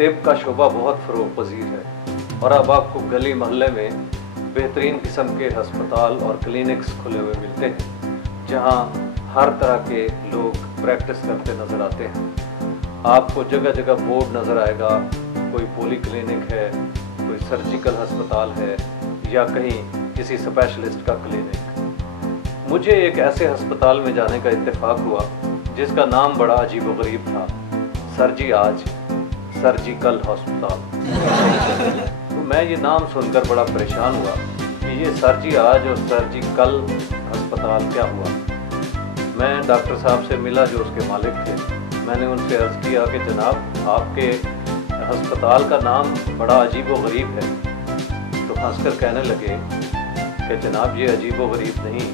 तिब का शोबा बहुत फ़रोग़ पज़ीर है और अब आपको गली मोहल्ले में बेहतरीन किस्म के हस्पताल और क्लिनिक्स खुले हुए मिलते हैं जहां हर तरह के लोग प्रैक्टिस करते नज़र आते हैं। आपको जगह जगह बोर्ड नज़र आएगा, कोई पॉली क्लिनिक है, कोई सर्जिकल हस्पताल है या कहीं किसी स्पेशलिस्ट का क्लिनिक। मुझे एक ऐसे हस्पताल में जाने का इत्तेफाक हुआ जिसका नाम बड़ा अजीब व गरीब था, सरजी आज सर्जिकल हस्पताल। तो मैं ये नाम सुनकर बड़ा परेशान हुआ कि ये सरजी आज और सर्जिकल हस्पताल क्या हुआ। मैं डॉक्टर साहब से मिला जो उसके मालिक थे। मैंने उनसे अर्ज़ किया कि जनाब आपके हस्पताल का नाम बड़ा अजीब व गरीब है। तो हंसकर कहने लगे कि जनाब ये अजीब व गरीब नहीं,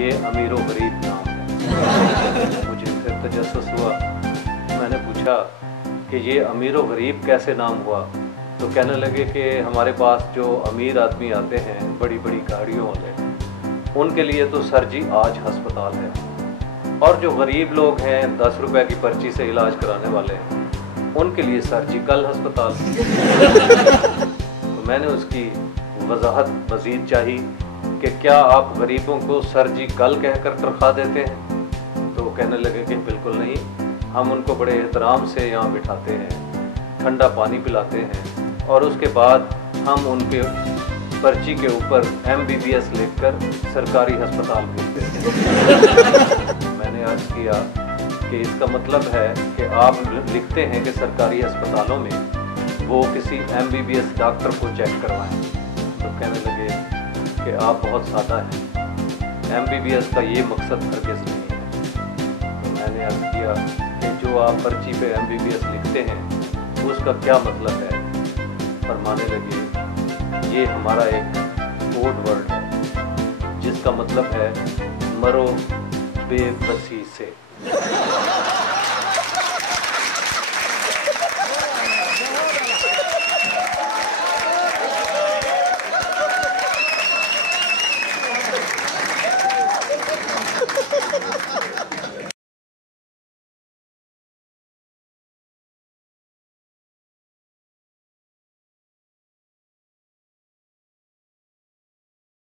ये अमीर व गरीब नाम है। मुझे फिर तजस्सुस हुआ। मैंने पूछा कि ये अमीर व गरीब कैसे नाम हुआ। तो कहने लगे कि हमारे पास जो अमीर आदमी आते हैं बड़ी बड़ी गाड़ियों वाले, उनके लिए तो सरजी आज हस्पताल है, और जो गरीब लोग हैं 10 रुपए की पर्ची से इलाज कराने वाले हैं, उनके लिए सर्जिकल हस्पताल। तो मैंने उसकी वजाहत मज़ीद चाही कि क्या आप गरीबों को सर्जिकल कहकर तनख्वाह देते हैं। तो कहने लगे कि बिल्कुल नहीं, हम उनको बड़े एहतराम से यहाँ बिठाते हैं, ठंडा पानी पिलाते हैं और उसके बाद हम उनके पर्ची के ऊपर MBBS लिखकर सरकारी अस्पताल भेजते हैं। मैंने अर्ज़ किया कि इसका मतलब है कि आप लिखते हैं कि सरकारी अस्पतालों में वो किसी MBBS डॉक्टर को चेक करवाएं। तो कहने लगे कि आप बहुत सादा हैं, MBBS का ये मकसद हरगिज़ नहीं है। तो मैंने अर्ज़ किया कि जो आप पर्ची पे MBBS लिखते हैं उसका क्या मतलब है। फरमाने लगे ये हमारा एक कोड वर्ड है जिसका मतलब है मरो बेबसी से।